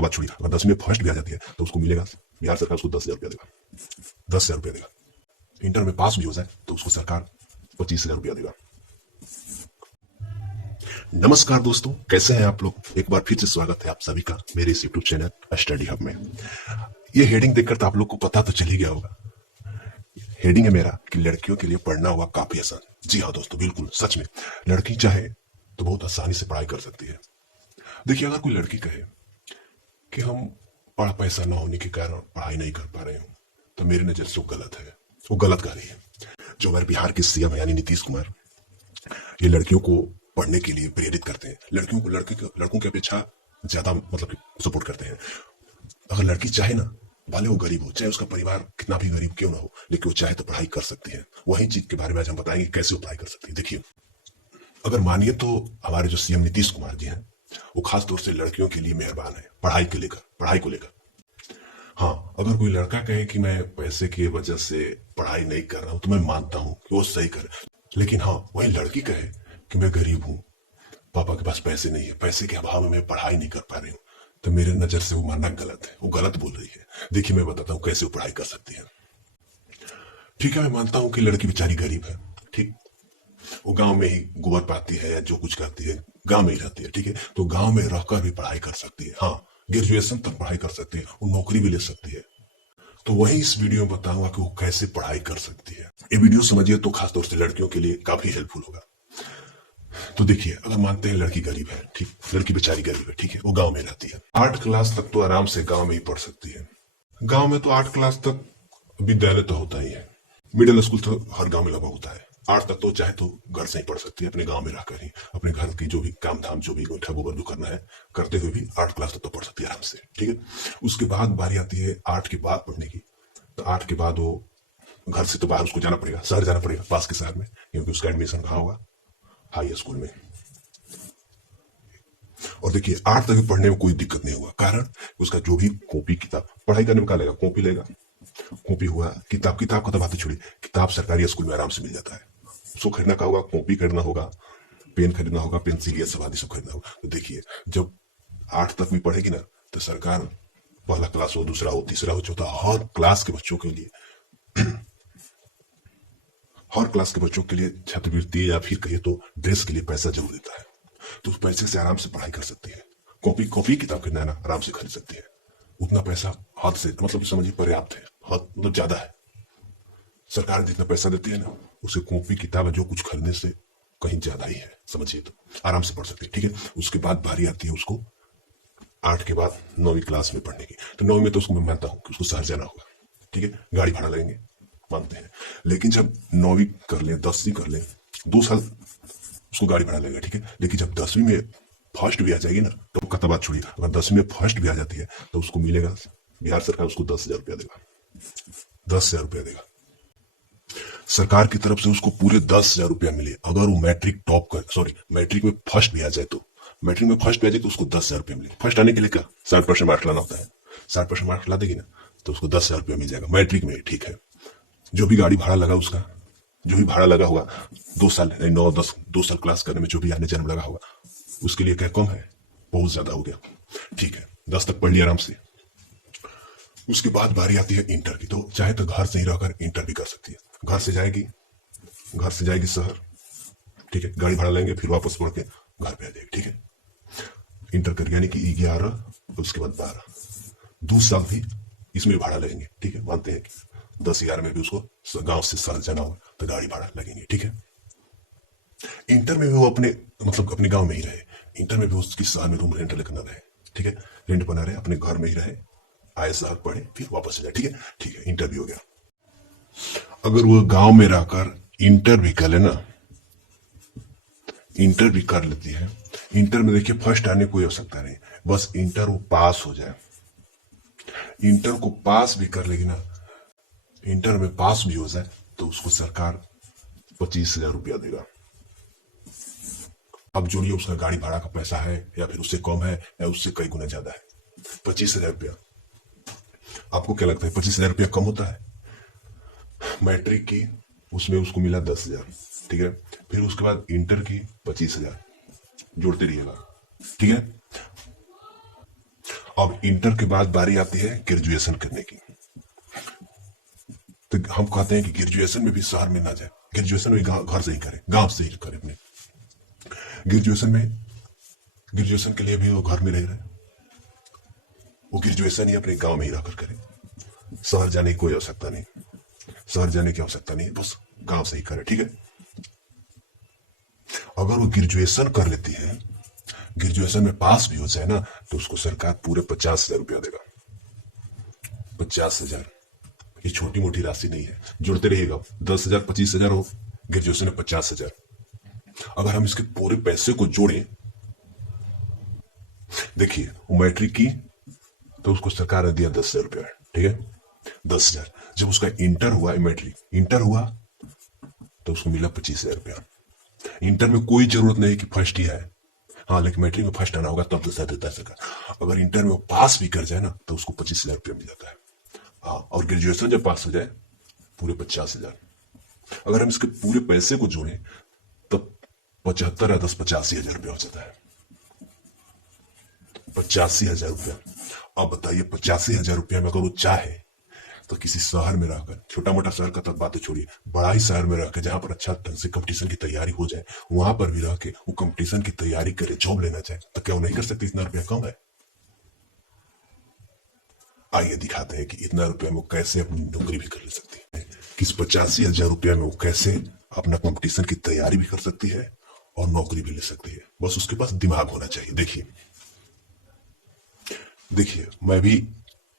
का बात छोड़िए, अगर 10वीं में फर्स्ट भी आ जाती है तो उसको मिलेगा, बिहार सरकार उसको 10,000 रुपया देगा, 10,000 रुपया देगा। इंटर में पास भी हो जाए तो उसको सरकार 25,000 रुपया देगा। नमस्कार दोस्तों, कैसे हैं आप लोग? एक बार फिर से स्वागत है आप सभी का मेरे इस यूट्यूब चैनल स्टडी हब में। ये हेडिंग देखकर तो आप लोग को पता तो चल ही गया होगा। हेडिंग है मेरा कि लड़कियों के लिए पढ़ना हुआ काफी आसान। जी हाँ दोस्तों, बिल्कुल सच में लड़की चाहे तो बहुत आसानी से पढ़ाई कर सकती है। देखिए, अगर कोई लड़की कहे कि हम पढ़ा पैसा न होने के कारण पढ़ाई नहीं कर पा रहे हो, तो मेरी नजर से वो गलत है, वो गलत कह रही है। जो हमारे बिहार के सीएम यानी नीतीश कुमार, ये लड़कियों को पढ़ने के लिए प्रेरित करते हैं, लड़कियों को लड़कों की अपेक्षा ज्यादा मतलब सपोर्ट करते हैं। अगर लड़की चाहे ना, भले वो गरीब हो, चाहे उसका परिवार कितना भी गरीब क्यों ना हो, लेकिन वो चाहे तो पढ़ाई कर सकती है। वही चीज के बारे में आज हम बताएंगे कैसे वो पढ़ाई कर सकती है। देखिए, अगर मानिए तो हमारे जो सीएम नीतीश कुमार जी हैं, वो खास तौर से लड़कियों के लिए मेहरबान है पढ़ाई को लेकर। हाँ, अगर कोई लड़का कहे कि मैं पैसे की वजह से पढ़ाई नहीं कर रहा हूं, तो मैं मानता हूं कि वो सही करे। लेकिन हाँ, वही लड़की कहे कि मैं गरीब हूं, पापा के पास पैसे नहीं है, पैसे के अभाव में मैं पढ़ाई नहीं कर पा रही हूँ, तो मेरे नजर से वो मानना गलत है, वो गलत बोल रही है। देखिए, मैं बताता हूँ कैसे वो पढ़ाई कर सकती है। ठीक है, मैं मानता हूँ कि लड़की बेचारी गरीब है, ठीक, वो गांव में ही गोबर पाती है या जो कुछ करती है, गांव में ही रहती है, ठीक है, तो गांव में रहकर भी पढ़ाई कर सकती है। हाँ, ग्रेजुएशन तक पढ़ाई कर सकती है, वो नौकरी भी ले सकती है। तो वही इस वीडियो में बताऊंगा कि वो कैसे पढ़ाई कर सकती है। ये वीडियो समझिए तो खासतौर से लड़कियों के लिए काफी हेल्पफुल होगा। तो देखिए, अगर मानते हैं लड़की गरीब है, ठीक, लड़की बेचारी गरीब है, ठीक है, वो गांव में रहती है, 8 क्लास तक तो आराम से गांव में ही पढ़ सकती है। गांव में तो 8 क्लास तक विद्यालय तो होता ही है, मिडिल स्कूल तो हर गांव में लगा होता है। 8 तक तो चाहे तो घर से ही पढ़ सकती है, अपने गांव में रहकर ही, अपने घर की जो भी काम धाम, जो भी गोइठा गोबर जो करना है करते हुए भी 8 क्लास तक तो पढ़ सकती है आराम से, ठीक है। उसके बाद बारी आती है 8 के बाद पढ़ने की। तो 8 के बाद वो घर से तो बाहर उसको जाना पड़ेगा, शहर जाना पड़ेगा, पास के शहर में, क्योंकि उसका एडमिशन कहाँ होगा? हाई स्कूल में। और देखिए, 8 तक पढ़ने में कोई दिक्कत नहीं होगा, कारण उसका जो भी कॉपी किताब पढ़ाई करने में क्या लेगा, कॉपी लेगा, कॉपी हुआ, किताब का तो बात छोड़िए, किताब सरकारी स्कूल में आराम से मिल जाता है। उसको खरीदना का होगा, कॉपी खरीदना होगा, पेन खरीदना होगा, पेंसिल ये सब आदि सब खरीदना होगा। तो देखिए, जब 8 तक भी पढ़ेगी ना, तो सरकार पहला क्लास हो, दूसरा हो, तीसरा हो, चौथा, हर क्लास के बच्चों के लिए छात्रवृत्ति या फिर कहिए तो ड्रेस के लिए पैसा जरूर देता है। तो उस पैसे से आराम से पढ़ाई कर सकती है। कॉपी किताब खरीदना है ना, आराम से खरीद सकती है। उतना पैसा हद से मतलब समझिए पर्याप्त है, हद मतलब ज्यादा है। सरकार जितना पैसा देती है ना, उसे कॉपी किताब जो कुछ खरीदने से कहीं ज्यादा ही है, समझिए। तो आराम से पढ़ सकती है, ठीक है। उसके बाद बारी आती है उसको 8 के बाद 9वीं क्लास में पढ़ने की। तो 9वीं में तो उसको मैं मानता हूँ कि उसको शहर जाना होगा, ठीक है, गाड़ी भाड़ा लगेंगे, मानते हैं। लेकिन जब 9वीं कर ले, 10वीं कर ले, 2 साल उसको गाड़ी भाड़ा लगेगा, ठीक है। लेकिन जब 10वीं में फर्स्ट भी आ जाएगी ना, तो कथा बात छोड़िए, अगर 10वीं में फर्स्ट भी आ जाती है तो उसको मिलेगा, बिहार सरकार उसको 10,000 रुपया देगा, 10,000 रुपया देगा सरकार की तरफ से। उसको पूरे 10,000 रुपया मिले अगर वो मैट्रिक में फर्स्ट भी आ जाए। तो मैट्रिक में फर्स्ट भी आ जाए तो उसको 10,000 रुपया मिले। फर्स्ट आने के लिए क्या 60% मार्क्स लाना होता है, 60% मार्क्स ला देगी ना, तो उसको 10,000 रुपया मिल जाएगा मैट्रिक में, ठीक है। जो भी गाड़ी भाड़ा लगा उसका, जो भी भाड़ा लगा होगा 2 साल 9 10 2 साल क्लास करने में जो भी आने जाने में लगा होगा, उसके लिए क्या कम है, बहुत ज्यादा हो गया, ठीक है। 10 तक पढ़ लिया आराम से। उसके बाद बारी आती है इंटर की। तो चाहे तो घर से ही रहकर इंटर भी कर सकती है। घर से जाएगी शहर, ठीक है, गाड़ी भाड़ा लेंगे, फिर वापस पढ़ के घर पे आ जाएगी, ठीक है। इंटर कर यानी कि 11, उसके बाद 12, 2 साल भी इसमें भाड़ा लगेंगे, ठीक है। मानते हैं कि 10-11 में भी उसको गांव से शहर जाना हो तो गाड़ी भाड़ा लगेंगे, ठीक है। इंटर में भी वो अपने गांव में ही रहे, इंटर में भी उसकी शहर में रूम रेंट लेकर न रहे, ठीक है, रेंट बना रहे, अपने घर में ही रहे, आए शहर पढ़े, फिर वापस चले, ठीक है, ठीक है। इंटर भी हो गया। अगर वो गांव में रहकर इंटर भी कर लेना, इंटर भी कर लेती है, इंटर में देखिए फर्स्ट आने की कोई आवश्यकता नहीं, बस इंटर वो पास हो जाए। इंटर को पास भी कर लेगी ना, इंटर में पास भी हो जाए तो उसको सरकार 25,000 रुपया देगा। अब जोड़िए, उसका गाड़ी भाड़ा का पैसा है या फिर उससे कम है या उससे कई गुना ज्यादा है, 25,000 रुपया। आपको क्या लगता है 25,000 रुपया कम होता है? मैट्रिक की उसमें उसको मिला 10,000, ठीक है, फिर उसके बाद इंटर की 25,000, जोड़ते रहिएगा, ठीक है। अब इंटर के बाद बारी आती है ग्रेजुएशन करने की। तो हम कहते हैं कि ग्रेजुएशन में भी शहर में ना जाए, ग्रेजुएशन में घर से ही करे, गांव से ही करे। अपने ग्रेजुएशन के लिए भी वो घर में रह रहे, वो ग्रेजुएशन ही अपने गांव में ही रहकर करे। शहर जाने की कोई आवश्यकता नहीं, शहर जाने की आवश्यकता नहीं, बस गांव से ही करे। ठीक है, अगर वो ग्रेजुएशन कर लेती है, ग्रेजुएशन में पास भी हो जाए ना, तो उसको सरकार पूरे 50,000 रुपया देगा। 50,000 ये छोटी मोटी राशि नहीं है, जुड़ते रहिएगा। 10,000 25,000 हो, ग्रेजुएशन में 50,000। अगर हम इसके पूरे पैसे को जोड़ें, देखिए वो मैट्रिक की तो उसको सरकार ने दिया 10,000 रुपया, ठीक है 10,000। जब उसका इंटर हुआ, मैट्रिक इंटर हुआ तो उसको मिला 25,000 रुपया। इंटर में कोई जरूरत नहीं कि फर्स्ट ही आए, हाँ, लेकिन मैट्रिक में फर्स्ट आना होगा तब तो देता है सरकार। अगर इंटर में वो पास भी कर जाए ना तो उसको 25,000 रुपया मिल जाता है। हाँ, और ग्रेजुएशन जब पास हो जाए पूरे 50,000। अगर हम इसके पूरे पैसे को जोड़ें तब 75 या 10 85,000 रुपया हो जाता है। 85,000 रुपया। अब बताइए 85,000 रुपया में अगर वो चाहे तो किसी शहर में रहकर, छोटा मोटा शहर का तब बात छोड़िए, बड़ा ही शहर में रहकर जहां पर अच्छा ढंग से कंपटीशन की तैयारी हो जाए, वहां पर भी रह के वो कंपटीशन की तैयारी करे, जॉब लेना चाहे, तो क्या वो नहीं कर सकते? इतना रुपया कम है? आइए दिखाते हैं कि इतना रुपया में वो कैसे अपनी नौकरी भी कर ले सकती है, किस 85,000 रुपया में वो कैसे अपना कंपटीशन की तैयारी भी कर सकती है और नौकरी भी ले सकती है। बस उसके पास दिमाग होना चाहिए। देखिए मैं भी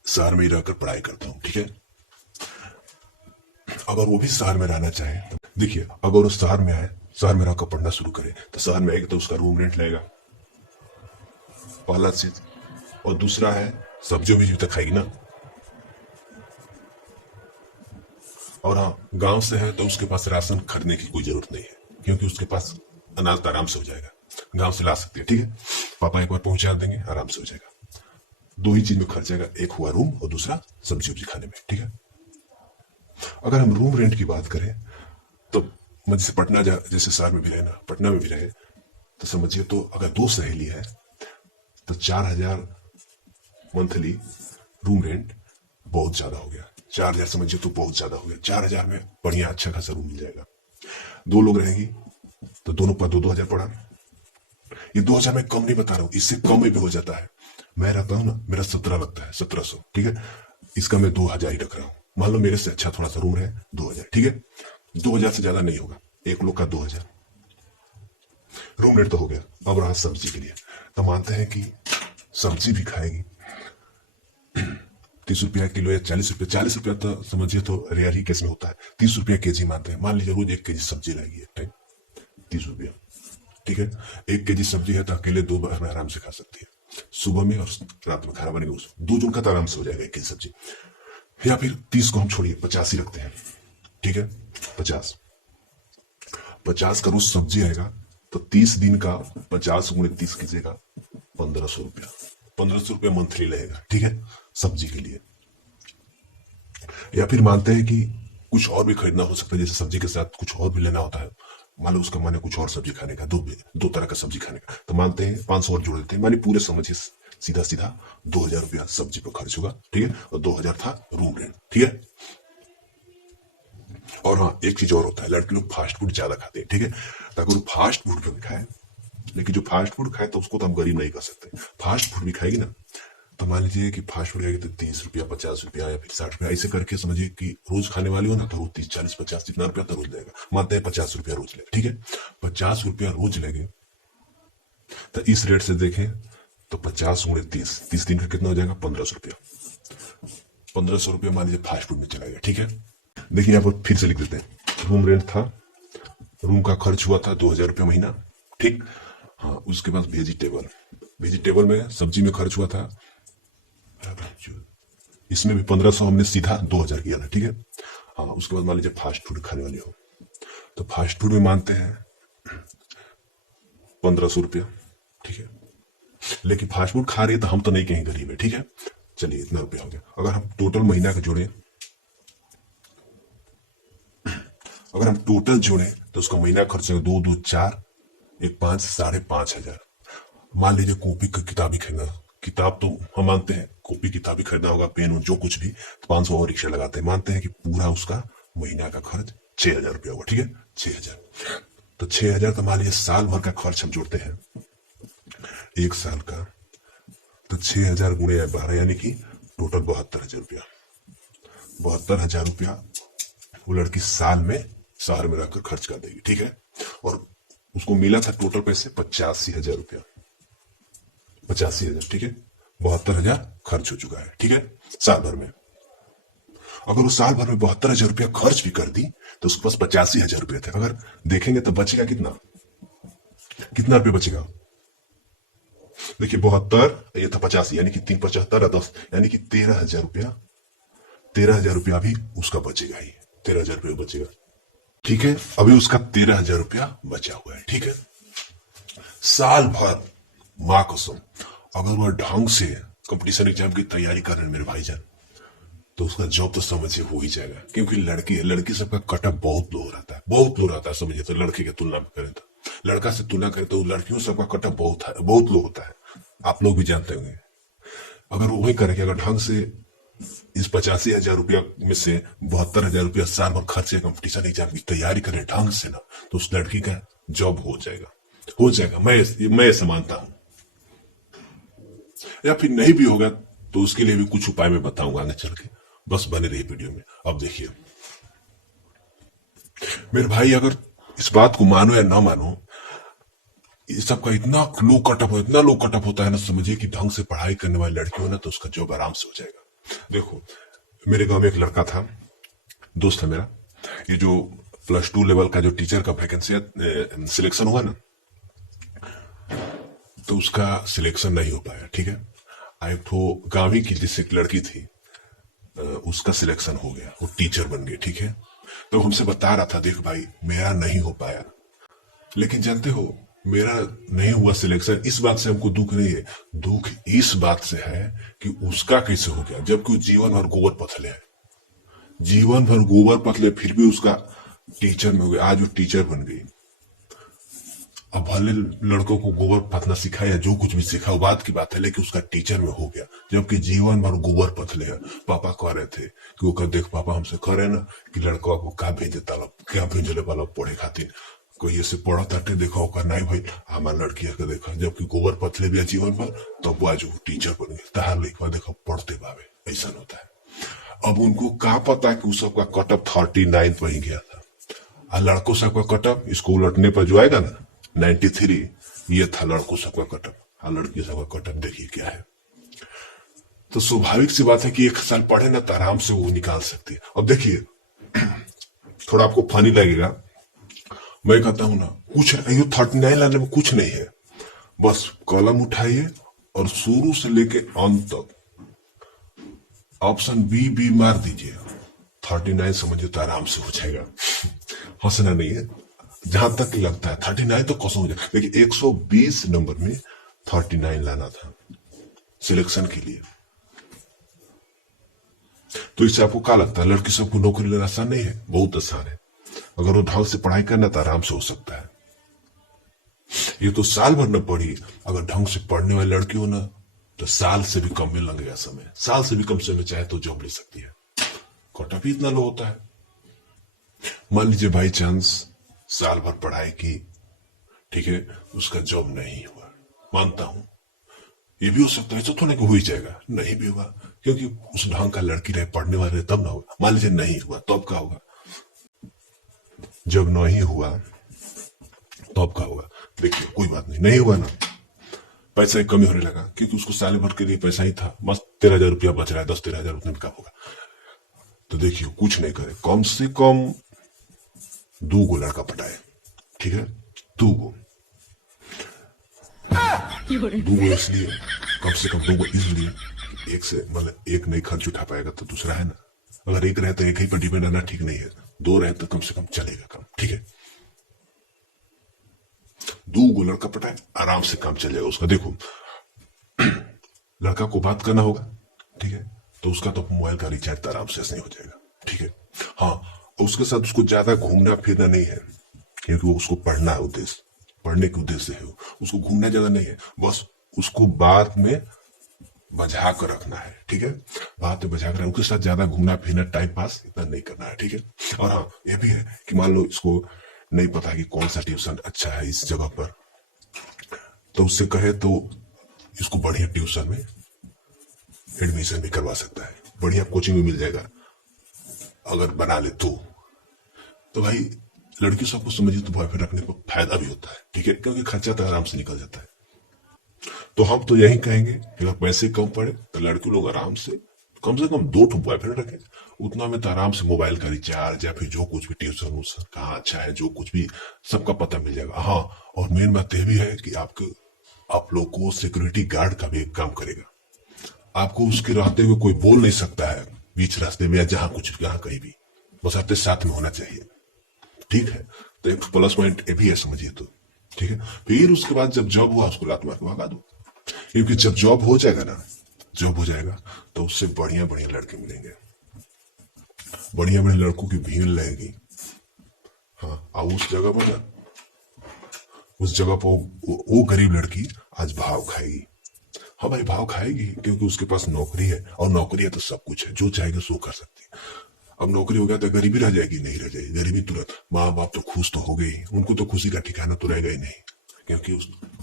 शहर में ही रहकर पढ़ाई करता हूँ, ठीक है। अगर वो भी शहर में रहना चाहे तो देखिए, अगर वो शहर में आए, शहर में रहकर पढ़ना शुरू करे, तो शहर में आएगा तो उसका रूम रेंट लगेगा, पहला चीज। और दूसरा है सब्जियों भी तो खाएगी ना। और हाँ, गांव से है तो उसके पास राशन खरीदने की कोई जरूरत नहीं है, क्योंकि उसके पास अनाज तो आराम से हो जाएगा, गांव से ला सकते हैं, ठीक है। पापा एक बार पहुंचा देंगे, आराम से हो जाएगा। दो ही चीज में खर्च जाएगा, एक हुआ रूम और दूसरा सब्जी उब्जी खाने में, ठीक है। अगर हम रूम रेंट की बात करें तो मैं जैसे पटना जैसे शहर में भी रहे ना, पटना में भी रहे, तो समझिए तो अगर 2 सहेली है तो 4,000 मंथली रूम रेंट बहुत ज्यादा हो गया। 4,000 समझिए तो बहुत ज्यादा हो गया। 4,000 में बढ़िया अच्छा खासा रूम मिल जाएगा। 2 लोग रहेंगी तो दोनों पर 2,000 पड़ा। ये 2,000 में कम नहीं बता रहा हूँ, इससे कम में भी हो जाता है। मैं रहता हूँ ना, मेरा 17 लगता है, 1700, ठीक है। इसका मैं 2,000 ही रख रहा हूँ। मान लो मेरे से अच्छा थोड़ा सा रूम है, 2,000, ठीक है। 2,000 से ज्यादा नहीं होगा, एक लोग का 2,000 रूम रेंट तो हो गया। अब रहा सब्जी के लिए, तो मानते हैं कि सब्जी भी खाएगी 30 रुपया किलो या 40 रुपया। 40 रुपया तो समझिए तो रेयर ही केस में होता है। 30 रुपया केजी मानते हैं। मान लीजिए रोज 1 केजी सब्जी रहेगी, 30 रुपया, ठीक है। 1 केजी सब्जी है तो अकेले 2 बार में आराम से खा सकती है, सुबह में और रात में खाना बनेगा, 2 जन का तो आराम से हो जाएगा 1 केजी सब्जी। या फिर 30 को हम छोड़िए, 50 ही रखते हैं, ठीक है। 50 का रोज सब्जी आएगा तो 30 दिन का 50 गुणे 30 कीजिएगा, 1,500 रुपया। 1,500 रुपया मंथली लगेगा, ठीक है, सब्जी के लिए। या फिर मानते हैं कि कुछ और भी खरीदना हो सकता है, जैसे सब्जी के साथ कुछ और भी लेना होता है, मान लो उसका माने कुछ और सब्जी खाने का, दो तरह का सब्जी खाने का, तो मानते हैं 500 और जोड़ देते हैं, माने पूरे समझिए सीधा सीधा 2,000 रुपया सब्जी पर खर्च होगा, ठीक है। और 2,000 था रूम रेंट, ठीक है। और हाँ, एक चीज और होता है, लड़के लोग फास्ट फूड ज्यादा खाते हैं, ठीक है। तो अगर वो फास्ट फूड भी खाए, लेकिन जो फास्ट फूड खाए तो उसको तो हम गरीब नहीं कर सकते। फास्ट फूड भी खाएगी ना, तो मान लीजिए कि फास्ट फूड खाएगी तो 30 रुपया, 50 रुपया या फिर 60 रुपया, ऐसे करके समझिए कि रोज खाने वाली हो ना, तो रोज 30, 40, 50 जितना रुपया तो रोज लेगा। मानते हैं 50 रुपया रोज लेगा, ठीक है। 50 रुपया रोज लेंगे तो इस रेट से देखें तो 50 गुणे 30 दिन का कितना हो जाएगा? 1,500 रुपया। 1,500 रुपया मान लीजिए फास्ट फूड में चला गया, ठीक है। देखिए यहाँ पर फिर से लिख देते हैं, रूम रेंट था, रूम का खर्च हुआ था 2,000 रुपया महीना, ठीक। हाँ, उसके बाद वेजिटेबल में सब्जी में खर्च हुआ था, इसमें भी 1,500 हमने सीधा 2,000 किया था, ठीक है। हाँ, उसके बाद मान लीजिए फास्ट फूड खाने वाले हो तो फास्ट फूड में मानते हैं 1,500 रुपया, ठीक है। लेकिन फास्ट फूड खा रहे तो हम तो नहीं कहीं गरीब है, ठीक है। चलिए इतना रुपया हो गया। अगर हम टोटल महीना का जोड़े, तो उसका महीना खर्च है 2, 2, 4, 1, 5, 5,500। मान लीजिए कॉपी की किताब ही खरीदना किताब तो हम मानते हैं, कॉपी किताब भी खरीदना होगा, पेन जो कुछ भी, तो 500 और रिक्शा लगाते हैं। मानते हैं कि पूरा उसका महीना का खर्च 6,000 रुपया होगा, ठीक है, 6,000। तो 6,000 का मान लीजिए साल भर का खर्च हम जोड़ते हैं, एक साल का, तो 6,000 गुणे 12 यानी कि टोटल 72,000 रुपया। 72,000 रुपया वो लड़की साल में शहर में रहकर खर्च कर देगी, ठीक है। और उसको मिला था टोटल पैसे 85,000 रुपया, 85,000, ठीक है। 72,000 खर्च हो चुका है, ठीक है, साल भर में। अगर वो साल भर में 72,000 रुपया खर्च भी कर दी तो उसके पास 85,000 रुपया थे। अगर देखेंगे तो बचेगा कितना, कितना रुपया बचेगा? देखिए 72, ये था 85, यानी कि 3 75 और 10 यानी कि 13,000 रुपया, 13,000 रुपया भी उसका बचेगा ही, 13,000 रुपया बचेगा, ठीक है। अभी उसका 13,000 रुपया बचा हुआ है, ठीक है। साल भर मां कसम अगर वह ढंग से कंपटीशन एग्जाम की तैयारी कर रहे हैं मेरे भाईजान, तो उसका जॉब तो समझिए हो ही जाएगा। क्योंकि लड़की है, लड़की सबका कटअप बहुत लो रहता है, बहुत लो रहता है, समझिए। तो लड़के की तुलना में करें तो, लड़का से तुलना करें तो लड़कियों सबका कटअप बहुत लो होता है, आप लोग भी जानते होंगे। अगर वो वही करें कि अगर ढंग से इस 85,000 रुपया में से 72,000 रुपया साल भर खर्चे कंपटीशन एग्जाम की तैयारी करें ढंग से ना, तो उस लड़की का जॉब हो जाएगा, हो जाएगा। मैं ऐसा मानता हूं। या फिर नहीं भी होगा तो उसके लिए भी कुछ उपाय मैं बताऊंगा आगे चल के, बस बने रही वीडियो में। अब देखिए मेरे भाई, अगर इस बात को मानो या ना मानो, इस सब का इतना लो कटअप, इतना लो कटअप होता है ना, समझिए कि ढंग से पढ़ाई करने वाली लड़की हो ना तो उसका जॉब आराम से हो जाएगा। देखो मेरे गांव में एक लड़का था, दोस्त है मेरा, ये जो +2 लेवल का जो टीचर का वैकेंसी सिलेक्शन हुआ ना, तो उसका सिलेक्शन नहीं हो पाया, ठीक है। एक तो गांव ही की जिससे एक लड़की थी, उसका सिलेक्शन हो गया, वो टीचर बन गए, ठीक है। तो हमसे बता रहा था, देख भाई मेरा नहीं हो पाया, लेकिन जानते हो मेरा नहीं हुआ सिलेक्शन, इस बात से हमको दुख नहीं है, दुख इस बात से है कि उसका कैसे हो गया, जबकि जीवन भर गोबर पथले है, जीवन भर गोबर पथले, फिर भी उसका टीचर में हो गया, आज वो टीचर बन गई। अब भले लड़कों को गोबर पथना सिखाया या जो कुछ भी सिखा, वो बात की बात है, लेकिन उसका टीचर में हो गया, जबकि जीवन भर गोबर पथले है। पापा कह रहे थे कि वो देख पापा हमसे कह रहे ना कि लड़का को क्या भेजता, क्या भेजले वाला पढ़े खातिर, कोई ऐसे पढ़ा ताटे देखा होगा, नहीं भाई हमारा लड़की के देखा, जबकि गोबर पथले भी जीवन भर, तब वो आज वो टीचर बन गए, तहार लिखवा देखा पढ़ते बाबे, ऐसा होता है। अब उनको क्या पता कि उस सबका कटअप 39 पर ही गया था, और लड़कों सबका कटअप इसको उलटने पर जो आएगा ना 93, ये था लड़कों सबका कटअप, और लड़की सबका कटअप देखिए क्या है। तो स्वाभाविक सी बात है कि 1 साल पढ़े ना तो आराम से वो निकाल सकती है। अब देखिए थोड़ा आपको फनी लगेगा, मैं कहता हूं ना, कुछ 39 लाने में कुछ नहीं है, बस कलम उठाइए और शुरू से लेके अंत तक ऑप्शन बी मार दीजिए, 39 समझिए तो आराम से हो जाएगा। हंसना नहीं है, जहां तक लगता है 39 तो कसम हो जाए, लेकिन 120 नंबर में 39 लाना था सिलेक्शन के लिए। तो इससे आपको क्या लगता है, लड़की सबको नौकरी लेना आसान नहीं है? बहुत आसान है, अगर वो ढंग से पढ़ाई करना तो आराम से हो सकता है। ये तो साल भर न पढ़ी, अगर ढंग से पढ़ने वाली लड़की हो ना तो साल से भी कम में लगेगा समय, साल से भी कम समय चाहे तो जॉब ले सकती है, कोटा भी इतना लो होता है। मान लीजिए बाई चांस साल भर पढ़ाई की, ठीक है, उसका जॉब नहीं हुआ, मानता हूं ये भी हो सकता है, तो नहीं हो ही जाएगा, नहीं भी होगा क्योंकि उस ढंग का लड़की रहे, पढ़ने वाले रहे, तब ना होगा। मान लीजिए नहीं हुआ तो अब क्या होगा, जब नहीं हुआ तो अब क्या होगा, देखिए कोई बात नहीं, नहीं हुआ ना, पैसा ही कमी होने लगा क्योंकि उसको साल भर के लिए पैसा ही था, मस्त 13,000 रुपया बच रहा है, 10-13,000 उतने में क्या होगा। तो देखिए कुछ नहीं करे, कम से कम 2 गो लड़का पटाए, ठीक है, 2 गो, 2 गो इसलिए, कम से कम 2 गो इसलिए, एक से मतलब एक नहीं खर्च उठा पाएगा तो दूसरा है ना, अगर एक रहे तो एक ही पर डिपेंड रहना ठीक नहीं है, 2 रहे तो कम से कम चलेगा काम, ठीक है। 2 गो लड़का पटाए, आराम से काम चल जाएगा उसका। देखो लड़का को बात करना होगा, ठीक है, तो उसका तो मोबाइल का रिचार्ज आराम से नहीं हो जाएगा, ठीक है। हाँ, उसके साथ उसको ज्यादा घूमना फिरना नहीं है, क्योंकि वो उसको पढ़ना है, उद्देश्य पढ़ने के उद्देश्य है, उसको घूमना ज्यादा नहीं है, बस उसको बाद में बजा कर रखना है, ठीक है। बात में बजा कर उनके साथ ज्यादा घूमना फिरना टाइम पास इतना नहीं करना है, ठीक है। और हाँ ये भी है कि मान लो इसको नहीं पता कि कौन सा ट्यूशन अच्छा है इस जगह पर, तो उससे कहे तो इसको बढ़िया ट्यूशन में एडमिशन भी करवा सकता है, बढ़िया कोचिंग भी मिल जाएगा अगर बना ले तो भाई लड़की सबको समझिए तो बॉयफ्रेंड रखने को फायदा भी होता है, ठीक है, क्योंकि खर्चा तो आराम से निकल जाता है। तो हम तो यही कहेंगे कि अगर पैसे कम पड़े तो लड़के लोग आराम से कम 2 बॉयफ्रेंड रखें, उतना में तो आराम से मोबाइल का रिचार्ज या फिर जो कुछ भी ट्यूशन उसन कहाँ अच्छा है जो कुछ भी सबका पता मिल जाएगा। हाँ, और मेन बात यह भी है कि आप लोग को सिक्योरिटी गार्ड का भी एक काम करेगा, आपको उसके रहते हुए कोई बोल नहीं सकता है बीच रास्ते में या जहां कुछ जहां कहीं भी, बस आपके साथ में होना चाहिए, ठीक है। तो एक प्लस पॉइंट ये भी है समझिए तो, ठीक है। फिर उसके बाद जब जॉब हुआ उसको लात मार के भगा दो, क्योंकि जब जॉब हो जाएगा ना, जॉब हो जाएगा तो उससे बढ़िया बढ़िया लड़के मिलेंगे, बढ़िया बढ़िया लड़कों की भीड़ लगेगी। हाँ, और उस जगह पर ना, उस जगह पर वो गरीब लड़की आज भाव खाएगी। हाँ भाई भाव खाएगी, क्योंकि उसके पास नौकरी है, और नौकरी है तो सब कुछ है, जो चाहेगा सो कर सकती है। अब नौकरी हो गया तो गरीबी रह जाएगी? नहीं रह जाएगी गरीबी तुरंत। माँ बाप तो खुश तो हो गए ही, उनको तो खुशी का ठिकाना तो रहेगा ही नहीं, क्योंकि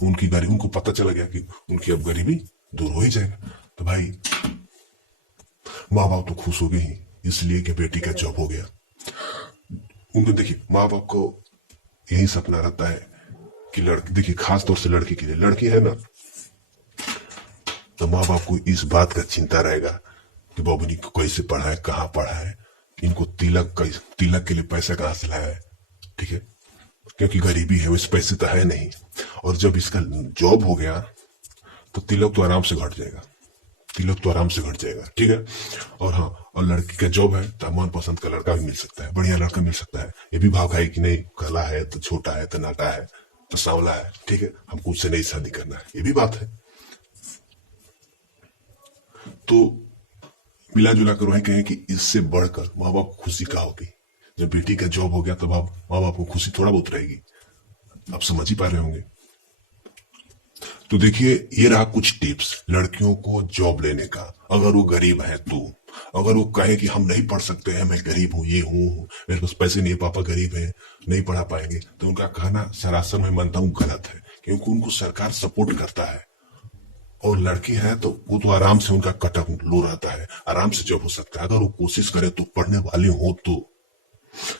उनकी गरीबी, उनको पता चला गया कि उनकी अब गरीबी दूर हो ही जाएगा। तो भाई माँ बाप तो खुश हो गए ही, इसलिए कि बेटी का जॉब हो गया। उनको देखिए माँ बाप को यही सपना रहता है कि लड़की, देखिए खास तौर से लड़की के लिए, लड़की है ना तो माँ बाप को इस बात का चिंता रहेगा कि बाबूनी को कैसे पढ़ाए, कहाँ पढ़ाए, इनको तिलक के लिए पैसा कहाँ से लाया है, ठीक है, क्योंकि गरीबी है, वैसे पैसे तो है नहीं। और जब इसका जॉब हो गया तो तिलक तो आराम से घट जाएगा, तिलक तो आराम से घट जाएगा, ठीक है। और हाँ, और लड़की का जॉब है तो मन पसंद का लड़का भी मिल सकता है, बढ़िया लड़का मिल सकता है। ये भी भाव खाए कि नहीं काला है तो छोटा है तो नाटा है तो सांवला है, ठीक है, हमको उससे नहीं शादी करना है, ये भी बात है। तो मिला जुला कर वही कहें कि इससे बढ़कर माँ बाप को खुशी का होगी। जब बेटी का जॉब हो गया तब माँ बाप को खुशी थोड़ा बहुत रहेगी, आप समझ ही पा रहे होंगे। तो देखिए ये रहा कुछ टिप्स लड़कियों को जॉब लेने का। अगर वो गरीब है तो, अगर वो कहे कि हम नहीं पढ़ सकते हैं, मैं गरीब हूँ, ये हूँ, मेरे पास पैसे नहीं है, पापा गरीब है, नहीं पढ़ा पाएंगे, तो उनका कहना सरासर मैं मानता हूँ गलत है, क्योंकि उनको सरकार सपोर्ट करता है। और लड़की है तो वो तो आराम से उनका कटक लो रहता है, आराम से जॉब हो सकता है अगर वो कोशिश करे तो, पढ़ने वाले हो तो,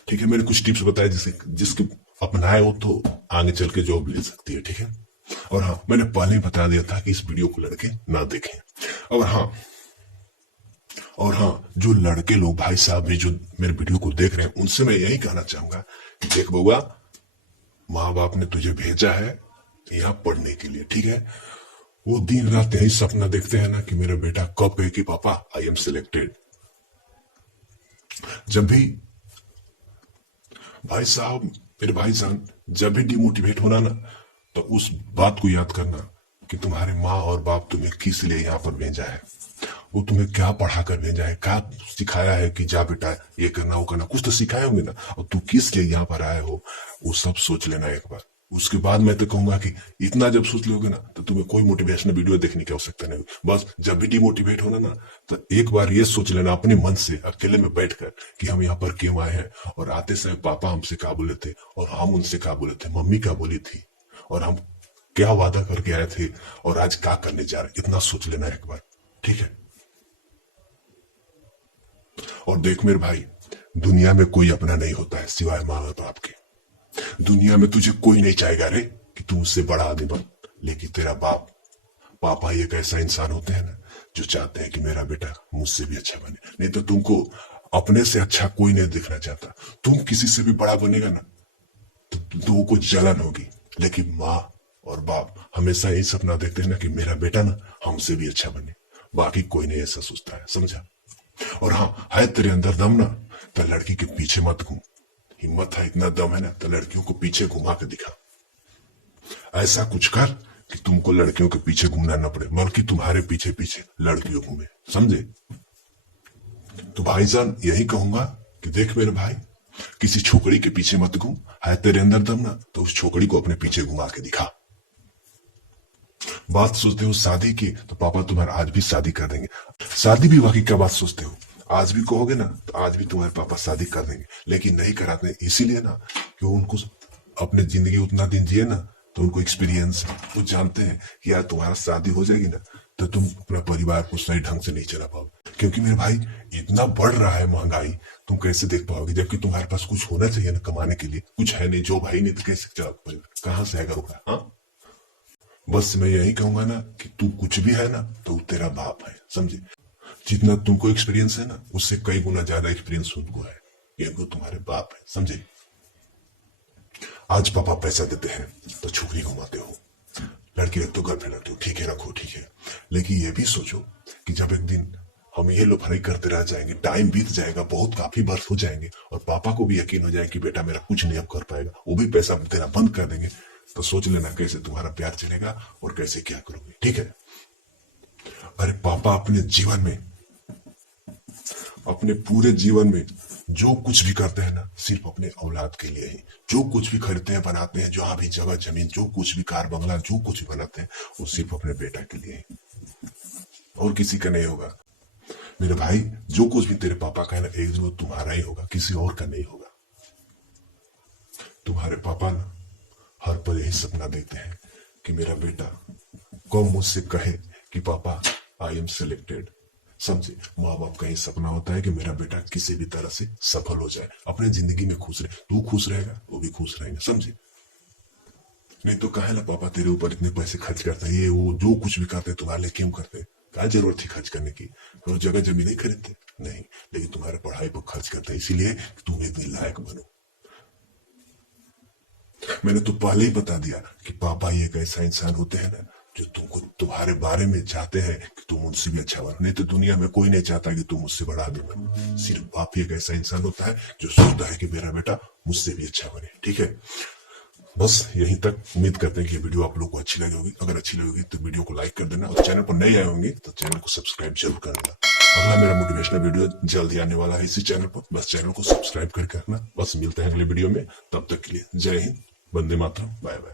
ठीक है। मैंने कुछ टिप्स बताए जिसके अपनाए हो तो आगे चल के जॉब ले सकती है, ठीक है। और हाँ, मैंने पहले ही बता दिया था कि इस वीडियो को लड़के ना देखें। और हाँ, जो लड़के लोग भाई साहब भी जो मेरे वीडियो को देख रहे हैं उनसे मैं यही कहना चाहूंगा कि देख बउआ, माँ बाप ने तुझे भेजा है यहाँ पढ़ने के लिए, ठीक है। वो दिन रात यही सपना देखते हैं ना कि मेरा बेटा कब कहे कि पापा आई एम सिलेक्टेड। जब भी भाई साहब, मेरे भाईजान, जब भी डिमोटिवेट होना ना तो उस बात को याद करना कि तुम्हारे माँ और बाप तुम्हें किस लिए यहाँ पर भेजा है, वो तुम्हें क्या पढ़ा कर भेजा है, क्या सिखाया है कि जा बेटा ये करना वो करना, कुछ तो सिखाए होंगे ना, और तू किस लिए यहाँ पर आए हो वो सब सोच लेना एक बार। उसके बाद मैं तो कहूंगा कि इतना जब सोच लोगे ना तो तुम्हें कोई मोटिवेशनल वीडियो देखने की आवश्यकता नहीं। बस जब भी डिमोटिवेट होना ना तो एक बार ये सोच लेना अपने मन से अकेले में बैठकर कि हम यहाँ पर क्यों आए हैं, और आते समय पापा हमसे क्या बोले थे और हम उनसे क्या बोले थे, मम्मी क्या बोली थी और हम क्या वादा करके आए थे और आज क्या करने जा रहे, इतना सोच लेना एक बार, ठीक है। और देख मेरे भाई, दुनिया में कोई अपना नहीं होता है सिवाय माँ बाप के। दुनिया में तुझे कोई नहीं चाहेगा रे कि तू उससे बड़ा आदमी बन, लेकिन तेरा पापा एक ऐसा इंसान होते हैं ना जो चाहते हैं कि मेरा बेटा मुझसे भी अच्छा बने। नहीं तो तुमको अपने से अच्छा कोई नहीं दिखना चाहता। तुम किसी से भी बड़ा बनेगा ना तो तुमको जलन होगी, लेकिन माँ और बाप हमेशा यही सपना देखते हैं ना कि मेरा बेटा ना हमसे भी अच्छा बने। बाकी कोई नहीं ऐसा सोचता है, समझा। और हाँ, है तेरे अंदर दम ना तो लड़की के पीछे मत घूम। हिम्मत है, इतना दम है ना तो लड़कियों को पीछे घुमा के दिखा। ऐसा कुछ कर कि तुमको लड़कियों के पीछे घूमना न पड़े, बल्कि तुम्हारे पीछे पीछे लड़कियों घूमे, समझे। तो भाईजान यही कहूंगा कि देख मेरे भाई, किसी छोकरी के पीछे मत घूम। है तेरे अंदर दम ना तो उस छोकरी को अपने पीछे घुमा के दिखा। बात सोचते हो शादी की, तो पापा तुम्हारा आज भी शादी कर देंगे। शादी विवाह की क्या बात सोचते हो, आज भी कहोगे ना तो आज भी तुम्हारे पापा शादी कर देंगे, लेकिन नहीं कराते इसीलिए ना कि उनको अपने जिंदगी उतना दिन जिए ना, तो उनको एक्सपीरियंस है, वो जानते हैं कि यार तुम्हारा शादी हो जाएगी ना तो तुम अपना परिवार को सही ढंग से नहीं चला पाओगे। क्योंकि मेरे भाई इतना बढ़ रहा है महंगाई, तुम कैसे देख पाओगे, जबकि तुम्हारे पास कुछ होना चाहिए ना कमाने के लिए, कुछ है नहीं, जो भाई नहीं तो कैसे चला परिवार, कहाँ से आएगा रुपया। हाँ, बस मैं यही कहूंगा ना कि तू कुछ भी है ना तो तेरा बाप है, समझे। जितना तुमको एक्सपीरियंस है ना उससे कई गुना ज्यादा एक्सपीरियंस उनको है, क्योंकि तुम्हारे बाप है, समझे। आज पापा पैसा देते हैं तो छोकरी घुमाते हो, लड़की रख दो, गर्लफ्रेंड रख दो, ठीक है रखो, ठीक है, लेकिन ये भी सोचो कि जब एक दिन हम ये लोफराई करते रह जाएंगे, टाइम बीत जाएगा, बहुत काफी वर्ष हो जाएंगे, और पापा को भी यकीन हो जाए कि बेटा मेरा कुछ नहीं अब कर पाएगा, वो भी पैसा देना बंद कर देंगे, तो सोच लेना कैसे तुम्हारा प्यार चलेगा और कैसे क्या करोगे, ठीक है। अरे पापा अपने जीवन में, अपने पूरे जीवन में जो कुछ भी करते हैं ना सिर्फ अपने औलाद के लिए ही, जो कुछ भी खरीदते हैं बनाते हैं, जहां भी जगह जमीन, जो कुछ भी कार बंगला जो कुछ भी बनाते हैं वो सिर्फ अपने बेटा के लिए ही, और किसी का नहीं होगा। मेरे भाई जो कुछ भी तेरे पापा का है ना एक दिन वो तुम्हारा ही होगा, किसी और का नहीं होगा। तुम्हारे पापा ना हर पल यही सपना देखते हैं कि मेरा बेटा कब मुझसे कहे कि पापा आई एम सिलेक्टेड, समझे। माँ बाप का ये सपना होता है कि मेरा बेटा किसी भी तरह से सफल हो जाए, अपने जिंदगी में खुश रहे, तू खुश रहेगा वो भी खुश रहेंगे, समझे। नहीं तो कहे ना पापा तेरे ऊपर इतने पैसे खर्च करते हैं, ये वो जो कुछ भी करते हैं तुम्हारे लिए क्यों करते हैं, क्या जरूरत थी खर्च करने की, तो जगह जमीन नहीं खरीदते नहीं, लेकिन तुम्हारे पढ़ाई पर खर्च करते हैं इसीलिए कि तुम इतने लायक बनो। मैंने तो पहले ही बता दिया कि पापा ये एक ऐसा इंसान होते हैं ना जो तुमको तुम्हारे बारे में चाहते हैं कि तुम उनसे भी अच्छा बनो, नहीं तो दुनिया में कोई नहीं चाहता कि तुम उससे बड़ा भी बनो, सिर्फ बाप ही एक ऐसा इंसान होता है जो सोचता है कि मेरा बेटा मुझसे भी अच्छा बने, ठीक है। बस यहीं तक, उम्मीद करते हैं कि वीडियो आप लोगों को अच्छी लगी होगी, अगर अच्छी लगी होगी तो वीडियो को लाइक कर देना, और चैनल पर नए आए होंगे तो चैनल को सब्सक्राइब जरूर कर देना। अगला मेरा मोटिवेशनल वीडियो जल्दी आने वाला है इसी चैनल पर, बस चैनल को सब्सक्राइब करके रखना। बस मिलते हैं अगले वीडियो में, तब तक के लिए जय हिंद, वंदे मातरम, बाय बाय।